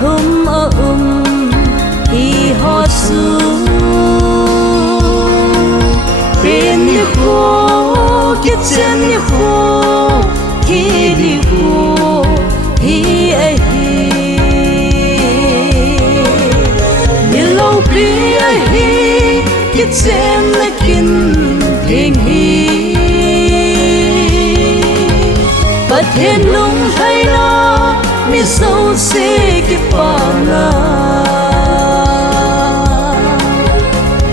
thum hi ho su bên như khô kết chân như khô khi đi khô hi ai hi như lâu bi ai hi kết chân là kinh thiên hi bất thiên lung hay na mi sâu se cái pana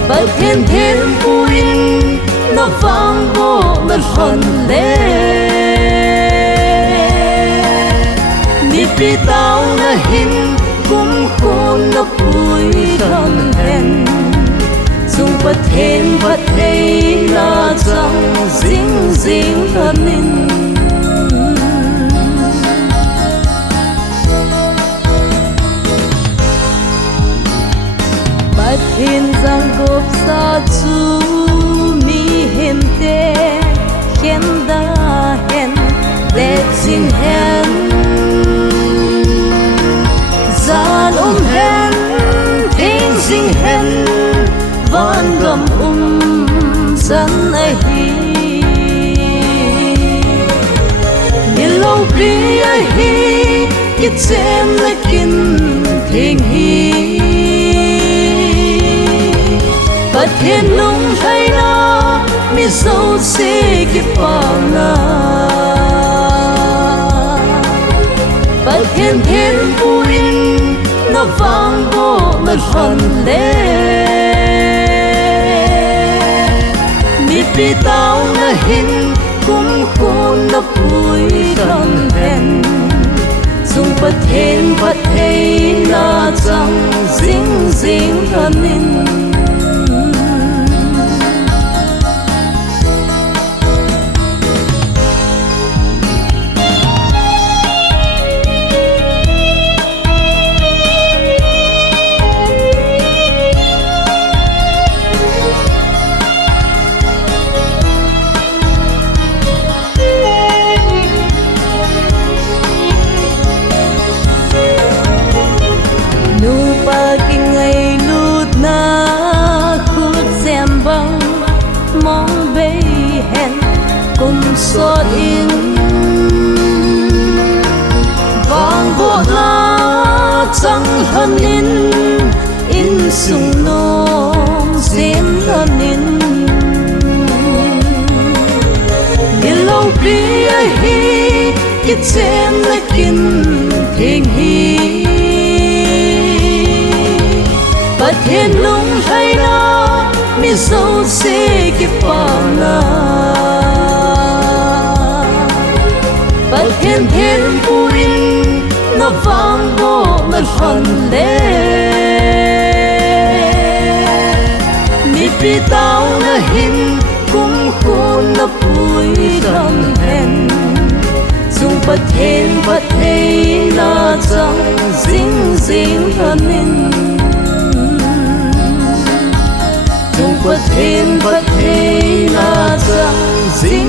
bất thiên thiên buin nó vang vô mình phần lệ mi pi tao na hin cũng khôn nó bụi thân hen dung bất thiên là rằng dính dính thân in bất thiên rằng gộp sa chu mi hen te hen da hen để xin hen gian hen thiên sinh hen van gầm dân ai hi như lâu bi ai hi cái trên là kinh thiên hi bất thiên lung hay na mi sâu se cái pana bất thiên thiên buin nó vang vô mình phần lệ mi pi tao na hin cũng khôn nó bụi thân hen dung bất thiên là rằng dính dính thân in mong bay hen cùng xót in vang bộ na chẳng thân in sung nôm xiêm thân in như lâu bi ai hi cái trên là kinh thiên hi bất thiên lung hay na mi sâu se cái pana bất thiên thiên buin nó vang vô mình phần lệ mi pi tao na hin cũng khôn nó bụi thân hen dung bất thiên là rằng dính dính thân in bất thiên là rằng dính